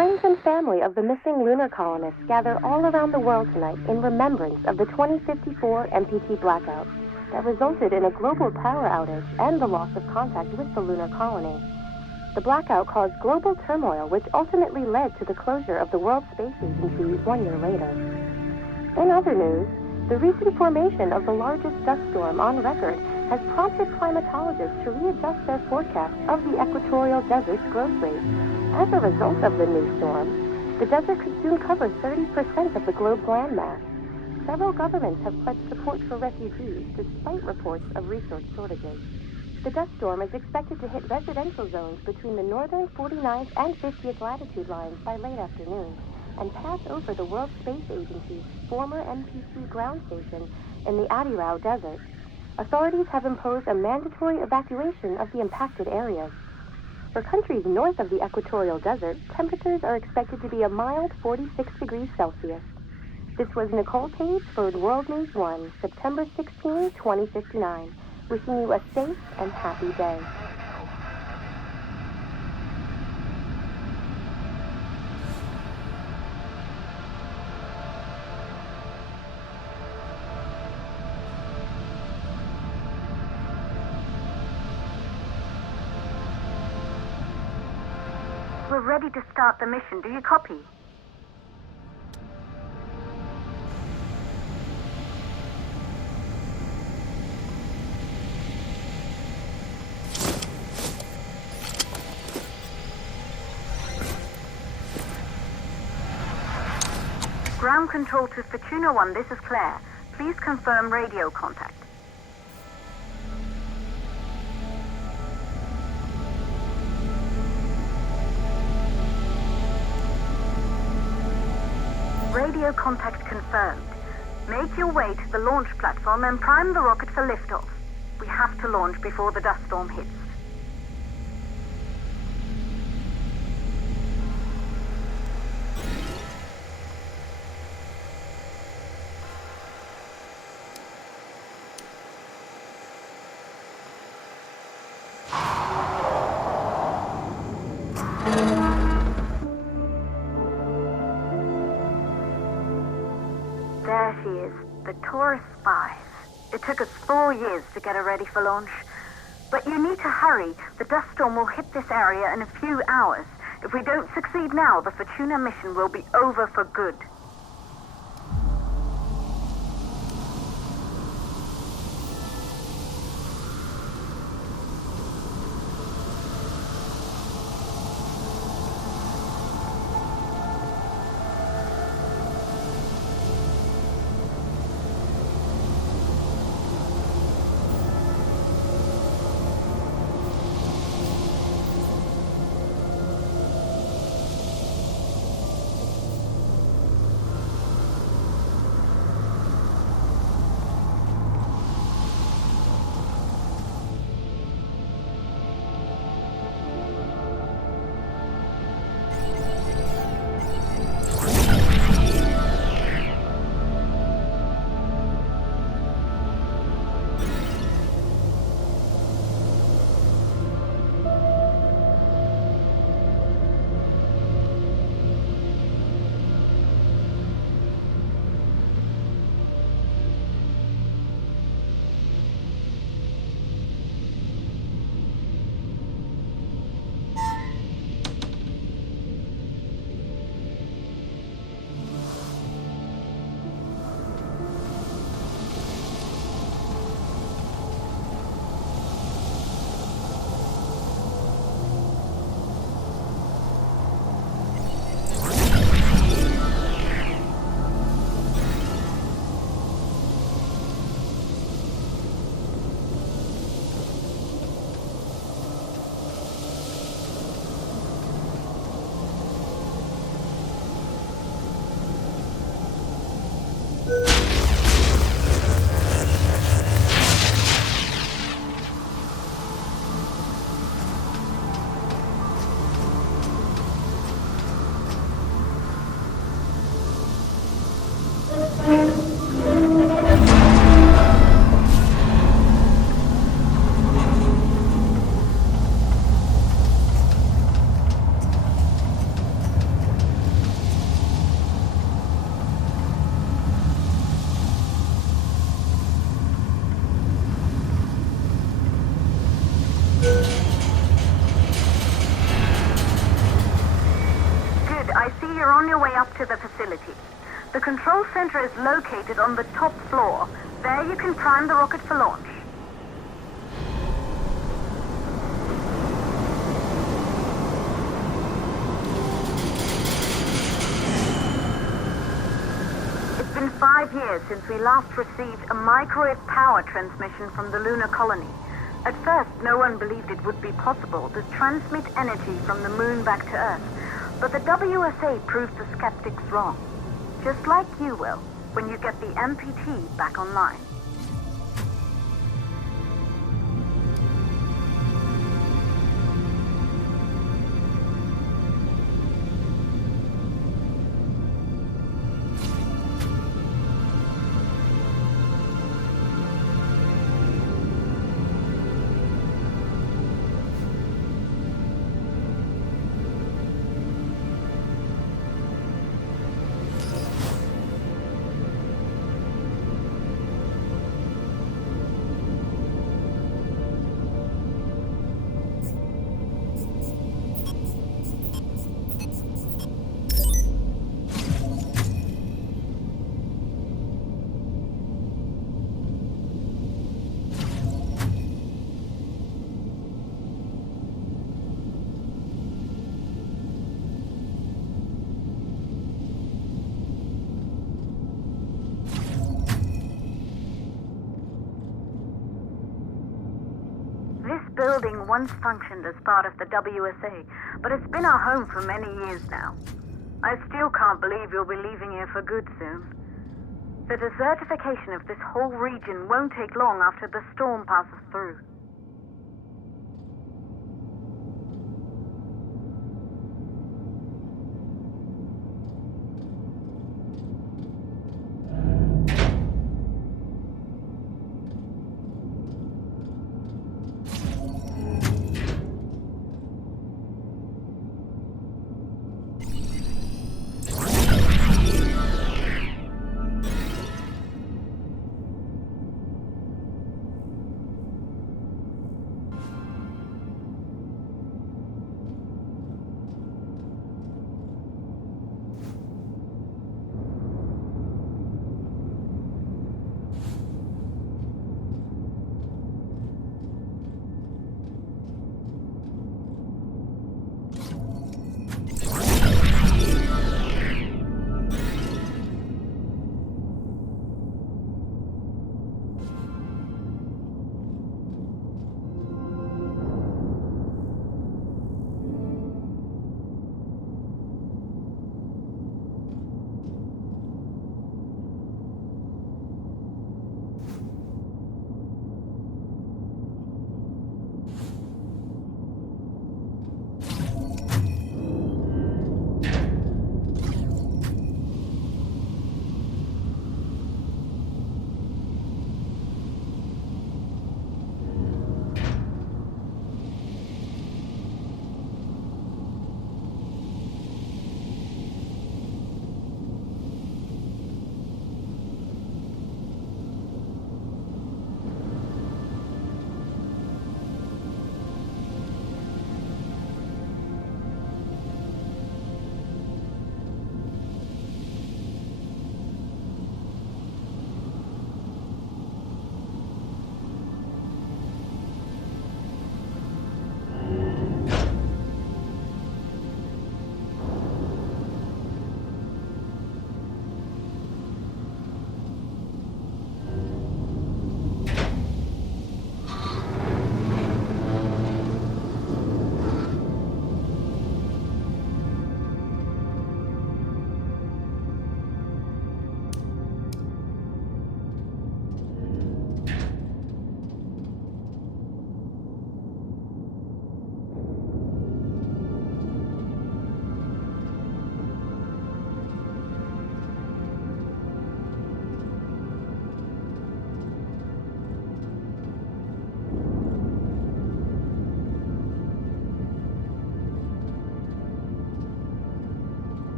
Friends and family of the missing lunar colonists gather all around the world tonight in remembrance of the 2054 MPT blackout that resulted in a global power outage and the loss of contact with the lunar colony. The blackout caused global turmoil, which ultimately led to the closure of the World Space Agency 1 year later. In other news, the recent formation of the largest dust storm on record has prompted climatologists to readjust their forecast of the equatorial desert's growth rate. As a result of the new storm, the desert could soon cover 30% of the globe's landmass. Several governments have pledged support for refugees despite reports of resource shortages. The dust storm is expected to hit residential zones between the northern 49th and 50th latitude lines by late afternoon and pass over the World Space Agency's former MPT ground station in the Adirau Desert. Authorities have imposed a mandatory evacuation of the impacted areas. For countries north of the equatorial desert, temperatures are expected to be a mild 46 degrees Celsius. This was Nicole Page for World News 1, September 16, 2059. Wishing you a safe and happy day. We're ready to start the mission. Do you copy? Ground control to Fortuna 1, this is Claire. Please confirm radio contact. Radio contact confirmed. Make your way to the launch platform and prime the rocket for liftoff. We have to launch before the dust storm hits. There she is, the Taurus 5. It took us 4 years to get her ready for launch. But you need to hurry. The dust storm will hit this area in a few hours. If we don't succeed now, the Fortuna mission will be over for good. up to the facility. The control center is located on the top floor. There you can prime the rocket for launch. It's been 5 years since we last received a microwave power transmission from the lunar colony. At first, no one believed it would be possible to transmit energy from the moon back to Earth. But the WSA proved the skeptics wrong. Just like you will, when you get the MPT back online. This building once functioned as part of the WSA, but it's been our home for many years now. I still can't believe you'll be leaving here for good soon. The desertification of this whole region won't take long after the storm passes through.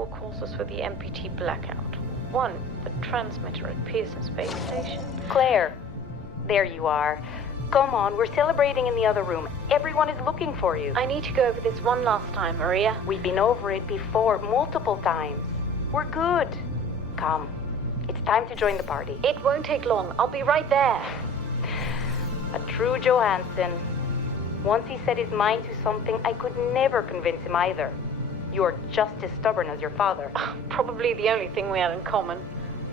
multiple causes for the MPT blackout. One, the transmitter at Pearson Space Station. Claire, there you are. Come on, we're celebrating in the other room. Everyone is looking for you. I need to go over this one last time, Maria. We've been over it before, multiple times. We're good. Come. It's time to join the party. It won't take long. I'll be right there. A true Johansson. Once he set his mind to something, I could never convince him either. You're just as stubborn as your father. Probably the only thing we had in common.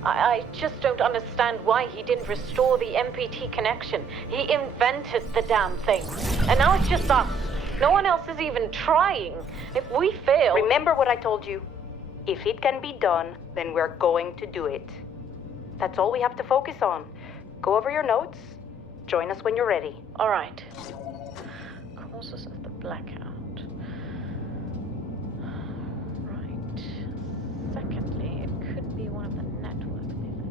I just don't understand why he didn't restore the MPT connection. He invented the damn thing. And now it's just us. No one else is even trying. If we fail... Remember what I told you. If it can be done, then we're going to do it. That's all we have to focus on. Go over your notes. Join us when you're ready. All right. Causes of the blackout. Right. Secondly, it could be one of the network pillars.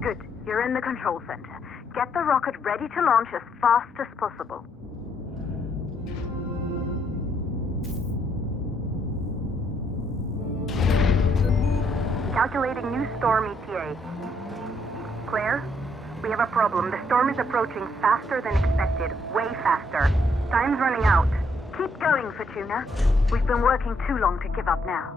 Good. You're in the control center. Get the rocket ready to launch as fast as possible. Calculating new storm ETA. Claire, we have a problem. The storm is approaching faster than expected. Way faster. Time's running out. Keep going, Fortuna. We've been working too long to give up now.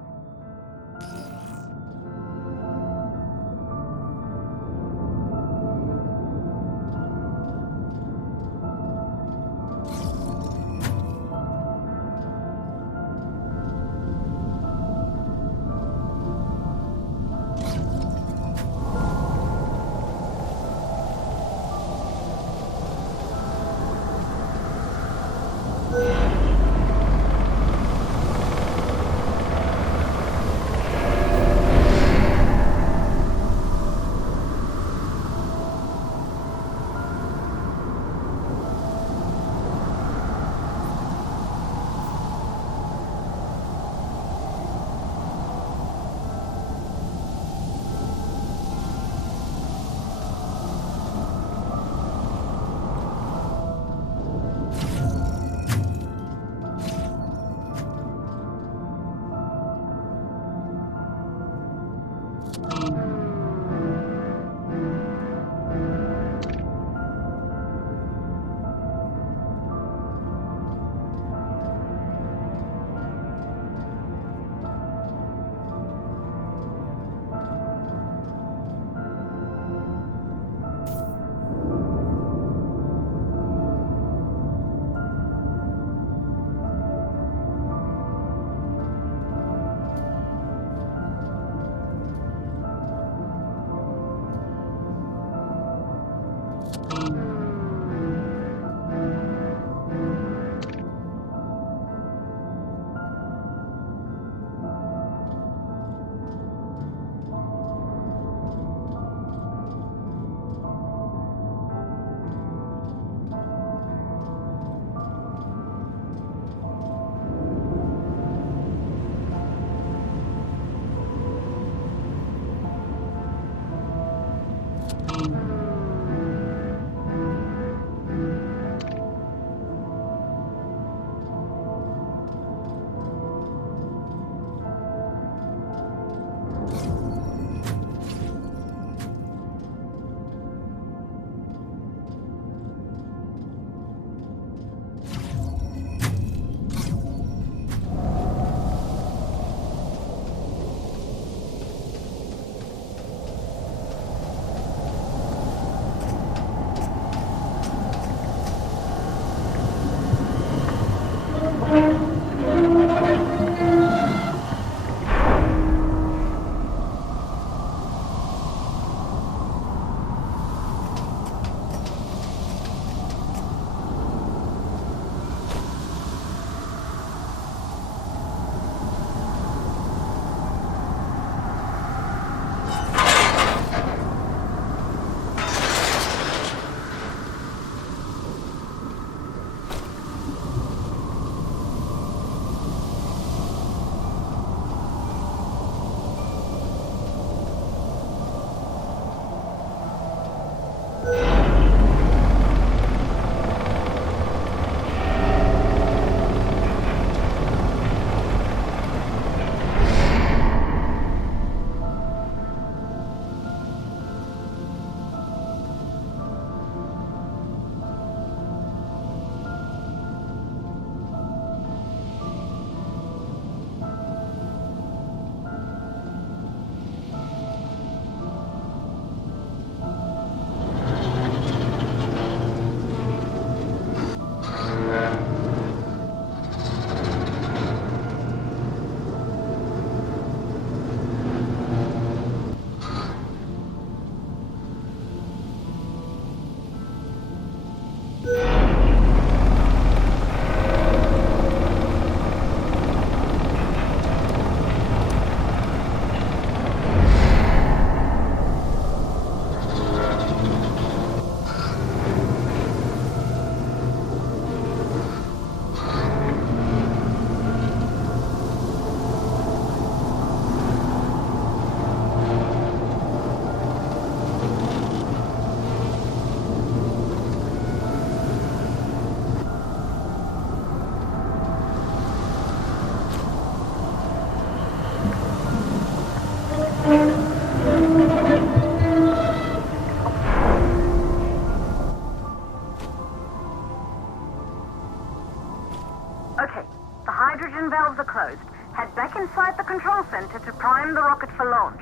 hydrogen valves are closed. Head back inside the control center to prime the rocket for launch.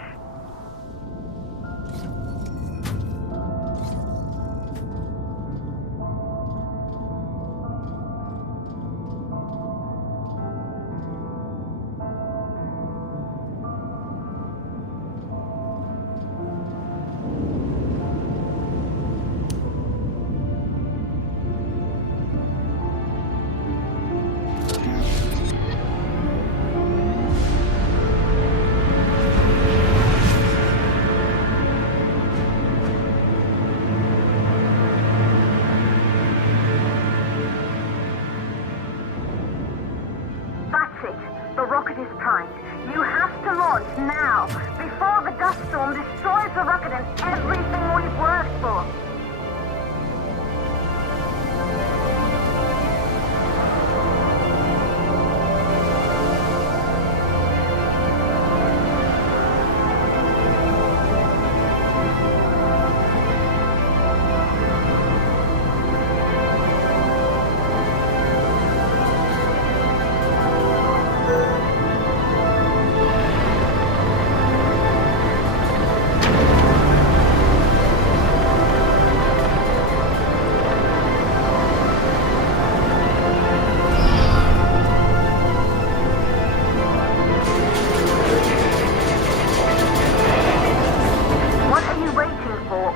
The rocket is primed. You have to launch now, before the dust storm destroys the rocket and everything we've worked for.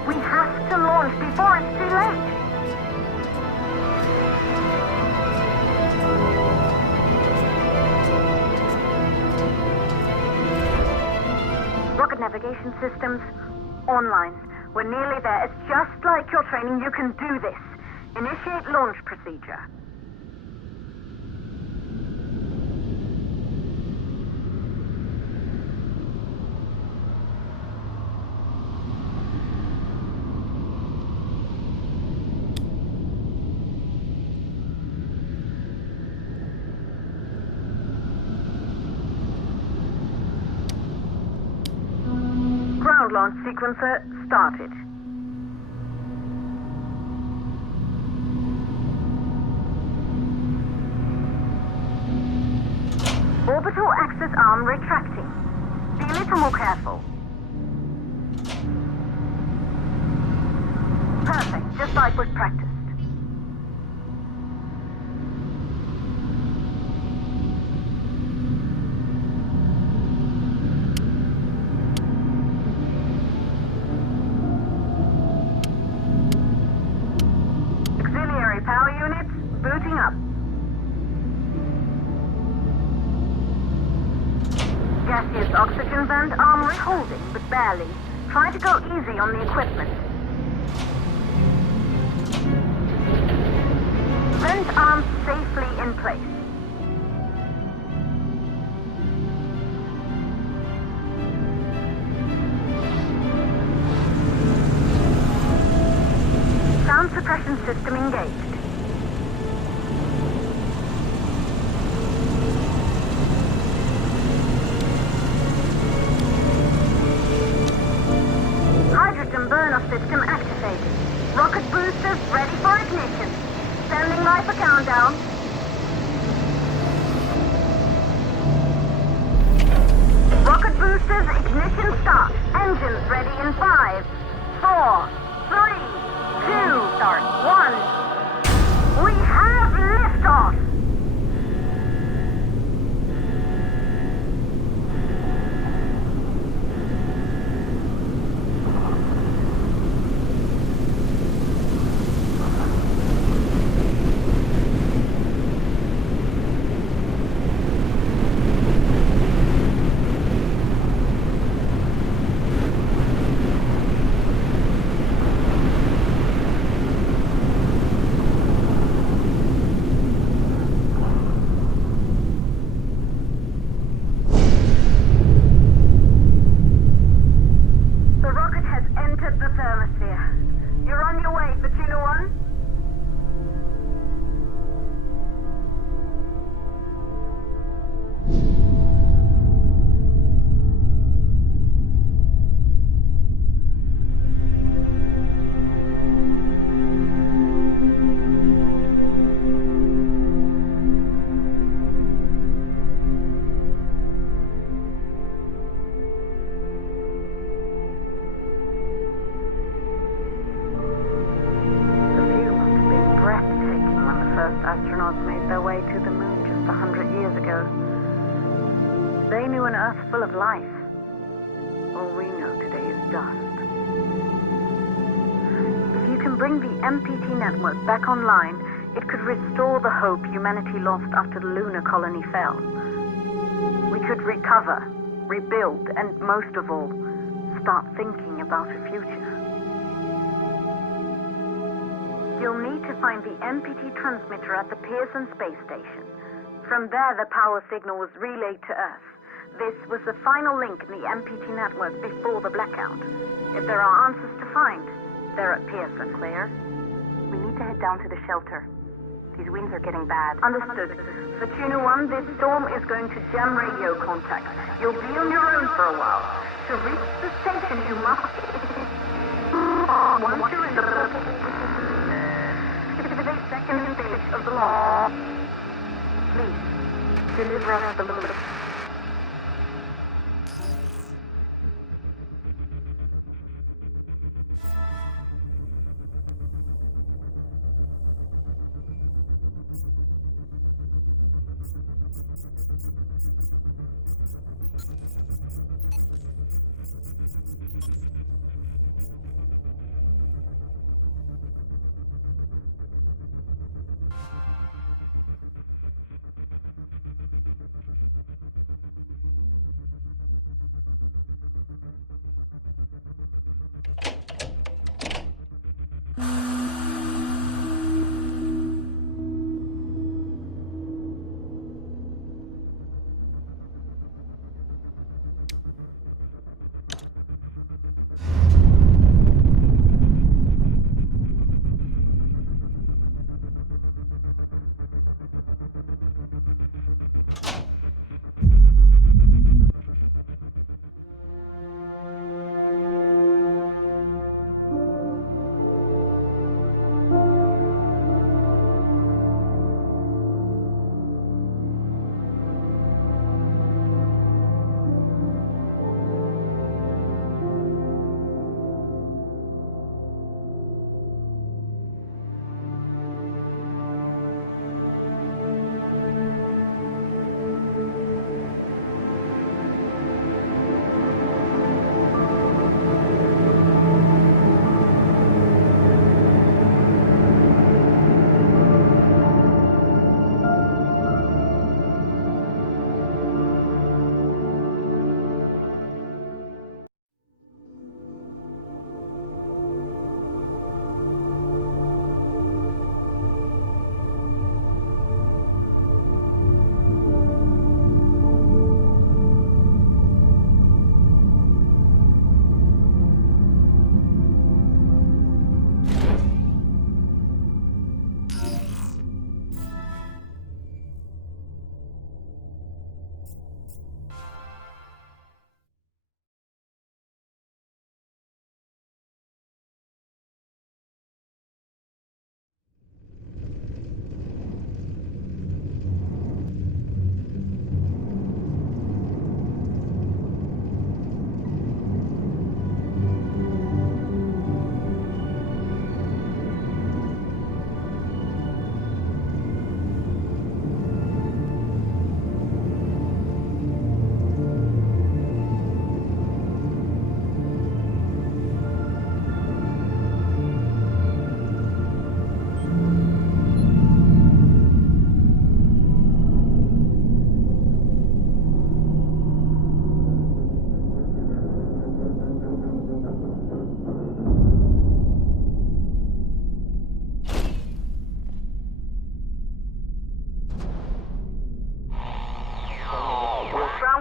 We have to launch before it's too late. Rocket navigation systems online. We're nearly there. It's just like your training. You can do this. Initiate launch procedure. Ground launch sequencer started. Orbital access arm retracting. Be a little more careful. Perfect, just like was practiced. Power units booting up. Gaseous oxygen vent armory holding, but barely. Try to go easy on the equipment. Vent arms safely in place. Sound suppression system engaged. Hydrogen burn-off system activated. Rocket boosters ready for ignition. Standing by for countdown. Rocket boosters ignition start. Engines ready in 5, 4, 3, 2, start. 1. They knew an Earth full of life. All we know today is dust. If you can bring the MPT network back online, it could restore the hope humanity lost after the lunar colony fell. We could recover, rebuild, and most of all, start thinking about a future. You'll need to find the MPT transmitter at the Pearson space station. From there, the power signal was relayed to Earth. This was the final link in the MPT network before the blackout. If there are answers to find, they're at Pearson. Claire, we need to head down to the shelter. These winds are getting bad. Understood. For Tuna 1, this storm is going to jam radio contact. You'll be on your own for a while. To reach the station, you must... Once you're in the... the second stage of the launch. Please, deliver us the moon.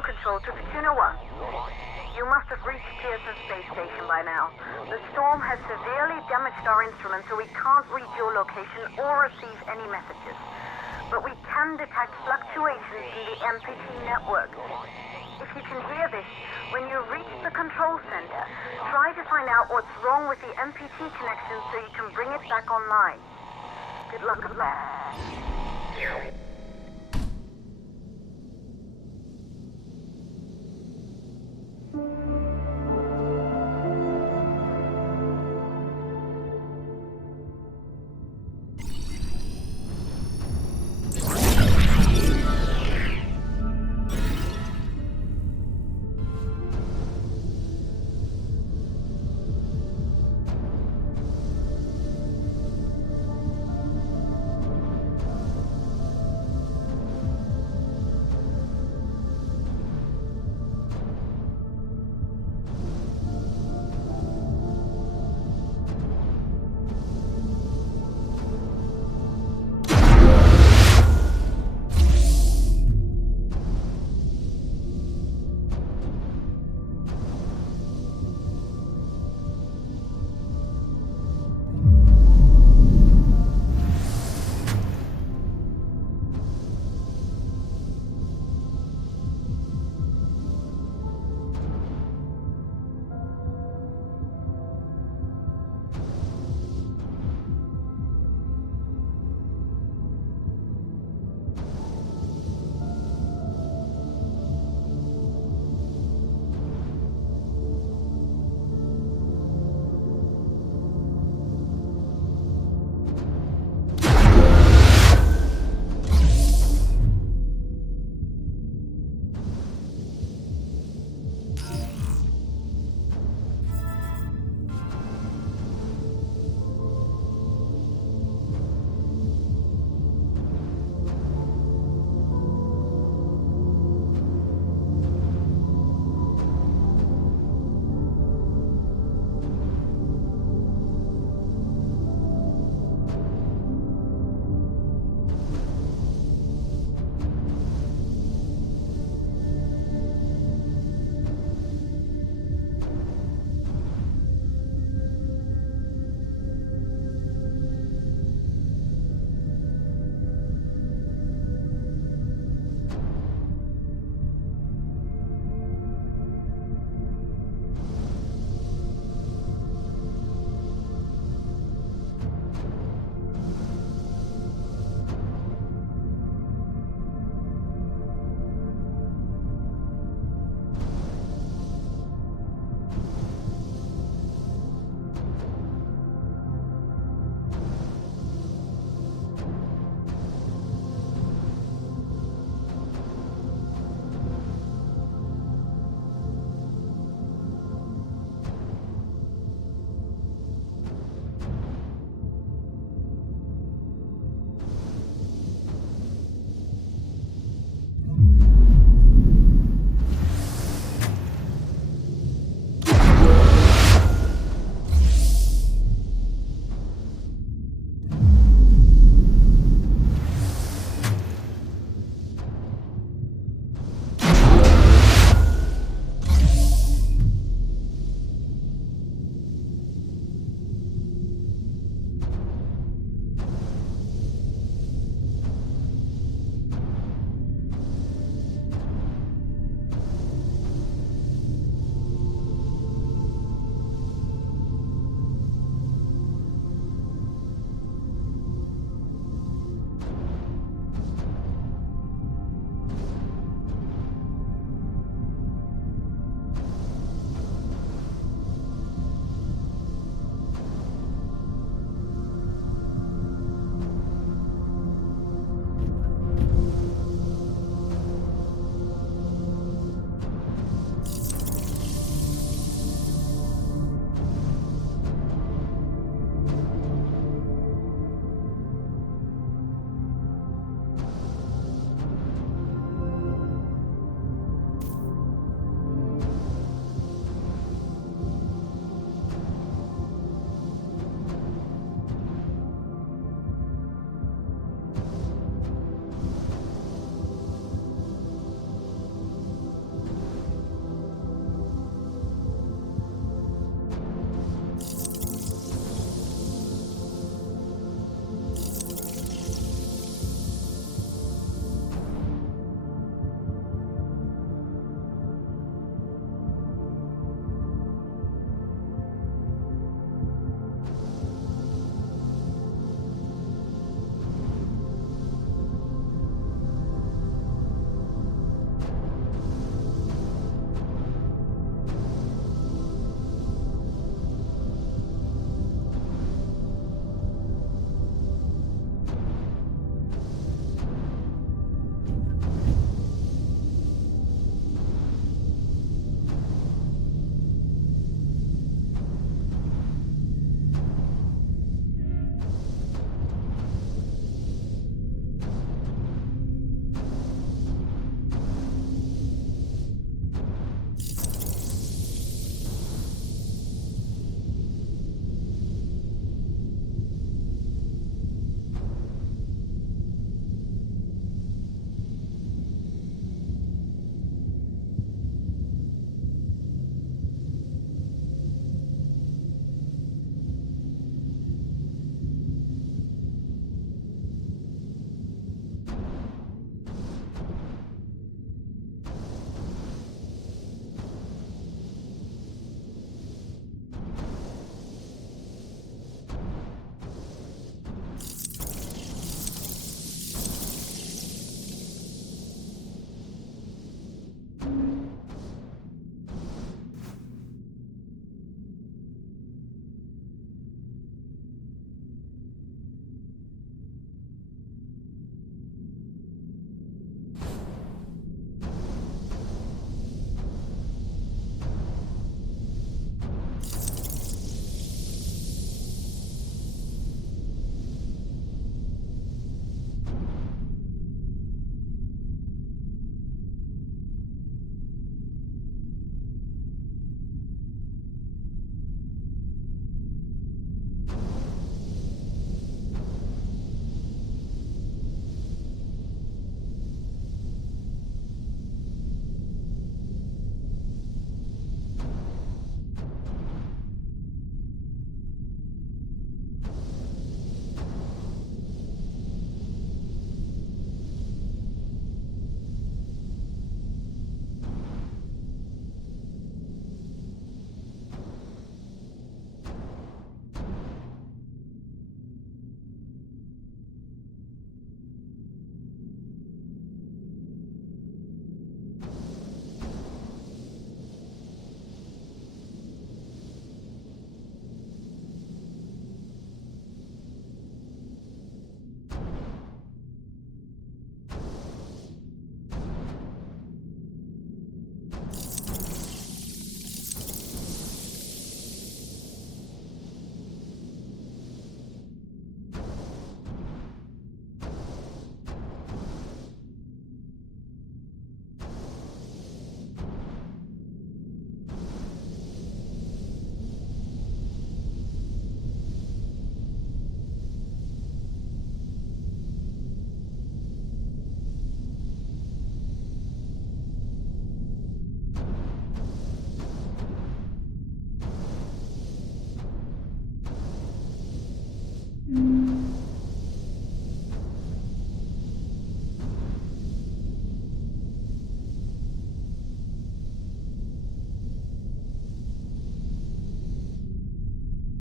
Control to Fortuna 1. You must have reached Pearson Space Station by now. The storm has severely damaged our instruments, so we can't reach your location or receive any messages. But we can detect fluctuations in the MPT network. If you can hear this, when you reach the control center, try to find out what's wrong with the MPT connection so you can bring it back online. Good luck with that.